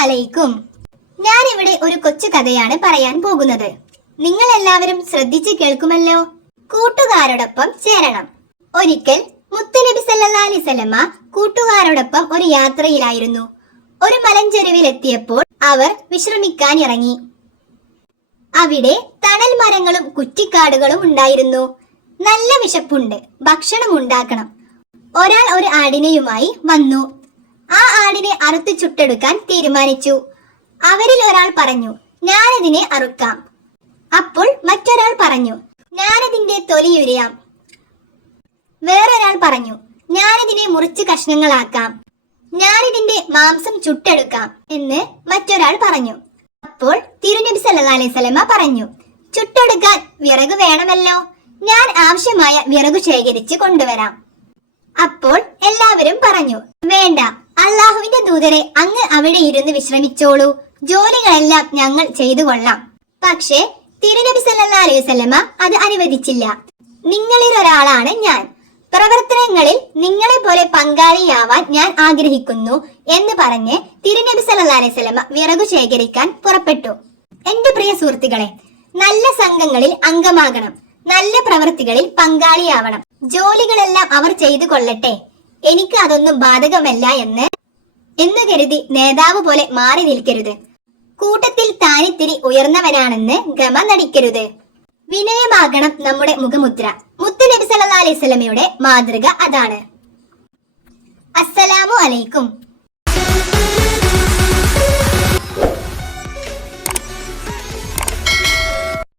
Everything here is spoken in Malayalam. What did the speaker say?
അലൈക്കും ഞാൻ ഇവിടെ ഒരു കൊച്ചു കഥയാണ് പറയാൻ പോകുന്നത്. നിങ്ങൾ എല്ലാവരും ശ്രദ്ധിച്ച് കേൾക്കുമല്ലോ? കൂട്ടുകാരോടൊപ്പം ചേരണം. ഒരിക്കൽ മുത്തുനബി സല്ലല്ലാഹു അലൈഹി വസല്ലമ കൂട്ടുകാരോടൊപ്പം ഒരു യാത്രയിലായിരുന്നു. ഒരു മലഞ്ചെരുവിലെത്തിയപ്പോൾ അവർ വിശ്രമിക്കാൻ ഇറങ്ങി. അവിടെ തണൽ മരങ്ങളും കുറ്റിക്കാടുകളും ഉണ്ടായിരുന്നു. നല്ല വിശപ്പുണ്ട്. ഭക്ഷണം ഉണ്ടാക്കണം. ഒരാൾ ഒരു ആടിനെയുമായി വന്നു. ആ ആടിനെ അറുത്ത് ചുട്ടെടുക്കാൻ തീരുമാനിച്ചു. അവരിൽ ഒരാൾ പറഞ്ഞു ഞാനതിനെ അറുക്കാം. അപ്പോൾ മറ്റൊരാൾ പറഞ്ഞു ഞാനതിന്റെ തൊലിയുരിയാം വേറൊരാൾ പറഞ്ഞു ഞാനിതിനെ മുറിച്ച് കഷ്ണങ്ങളാക്കാം. ഞാനിതിന്റെ മാംസം ചുട്ടെടുക്കാം. എന്ന് മറ്റൊരാൾ പറഞ്ഞു. അപ്പോൾ തിരുനബി സല്ലല്ലാഹു അലൈഹി വസല്ലമ പറഞ്ഞു ചുട്ടെടുക്കാൻ വിറക് വേണമല്ലോ. ഞാൻ ആവശ്യമായ വിറക് ശേഖരിച്ച് കൊണ്ടുവരാം. അപ്പോൾ എല്ലാവരും പറഞ്ഞു വേണ്ട. ദൂതരെ അങ്ങ് അവിടെ ഇരുന്ന് വിശ്രമിച്ചോളൂ. ജോലികളെല്ലാം ഞങ്ങൾ ചെയ്തു കൊള്ളാം. പക്ഷേ തിരുനബി സല്ലല്ലാഹു അലൈഹി വസല്ലമ അത് അനുവദിച്ചില്ല. നിങ്ങളിൽ ഒരാളാണ് ഞാൻ. പ്രവർത്തനങ്ങളിൽ നിങ്ങളെ പോലെ പങ്കാളിയാവാൻ ഞാൻ ആഗ്രഹിക്കുന്നു എന്ന് പറഞ്ഞ് തിരുനബി സല്ലല്ലാഹു അലൈഹി വസല്ലമ വിറകു ശേഖരിക്കാൻ പുറപ്പെട്ടു. എന്റെ പ്രിയ സുഹൃത്തുക്കളെ നല്ല സംഘങ്ങളിൽ അംഗമാകണം. നല്ല പ്രവൃത്തികളിൽ പങ്കാളിയാവണം. ജോലികളെല്ലാം അവർ ചെയ്തു കൊള്ളട്ടെ. എനിക്ക് അതൊന്നും ബാധകമല്ല എന്ന് എന്ന് കരുതി നേതാവ് പോലെ മാറി നിൽക്കരുത്. കൂട്ടത്തിൽ താനിത്തിരി ഉയർന്നവനാണെന്ന് ഗമ നടിക്കരുത്. വിനയമാകണം നമ്മുടെ മുഖമുദ്ര. മുത്തു നബി സല്ലാ അലൈഹി വസല്ലമയുടെ മാതൃക അതാണ്. അസ്സലാമു അലൈക്കും.